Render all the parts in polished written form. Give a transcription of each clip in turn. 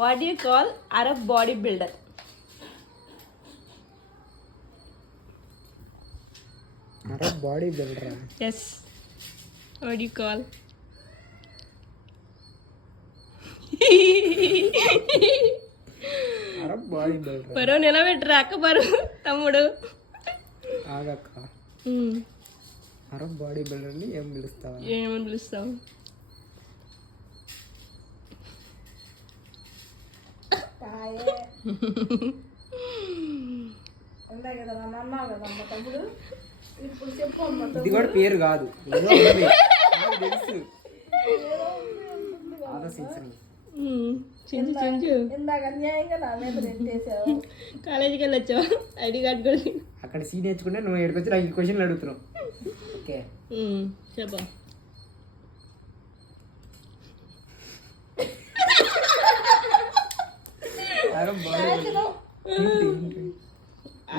What you call Arab body builder? Arab body బిల్డరా? Yes, what you call? Arab body builder. పరువు నిలబెట్టరా అక్క, పరువు తమ్ముడు. ఆగక్క. అరబ్ బాడీ బిల్డర్ని ఏం పిలుస్తావా? ఏమని పిలుస్తావు? ఇది కూడా పేరు కాదు, ఏదో ఉన్నది. నాకు తెలుసు. ఆలోచించను. చించు చించు. కాలేజీకి వెళ్ళొచ్చావా? ఐడి కార్డు కూడా అక్కడ సీ నేర్చుకుంటే నువ్వు ఎక్కడికి నాకు ఈ క్వశ్చన్లు అడుగుతున్నావు. ఓకే చెప్పా.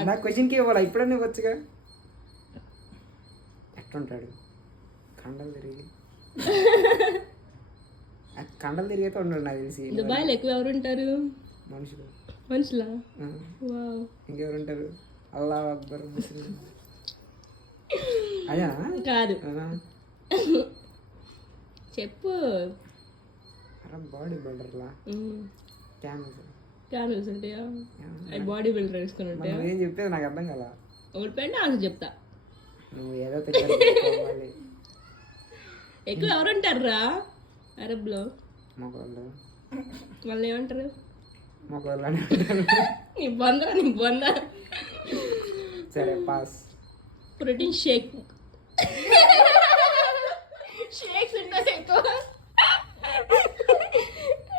నా క్వశ్చన్కి ఇవ్వాలా? ఇప్పుడనే వచ్చుగా. ఎట్లుంటాడు? కండలు తిరిగి కండలు తిరిగితే ఉన్నాడు నాకు తెలిసి. దుబాయ్లో ఎక్కువ ఎవరు ఉంటారు? మనుషులు. మనుషులా? ఇంకెవరు ఉంటారు? అల్లా అక్బర్ ముస్లిం. అదా కాదు, చెప్పు. Arab body బిల్డర్లా? క్యానల్స్ ఉంటాయా? అది బాడీ బిల్డర్ వేసుకుని ఉంటాయా? ఏం చెప్పేది నాకు అర్థం కదా. ఓడిపోయింటే ఆన్సర్ చెప్తా. నువ్వు ఏదో ఎక్కువ ఎవరు ఉంటారా అరబ్లో? మొగోళ్ళు. వాళ్ళు ఏమంటారు? మొగోళ్ళు. నీ బొంద, నీ బొంద. సరే పాస్. Protein shake.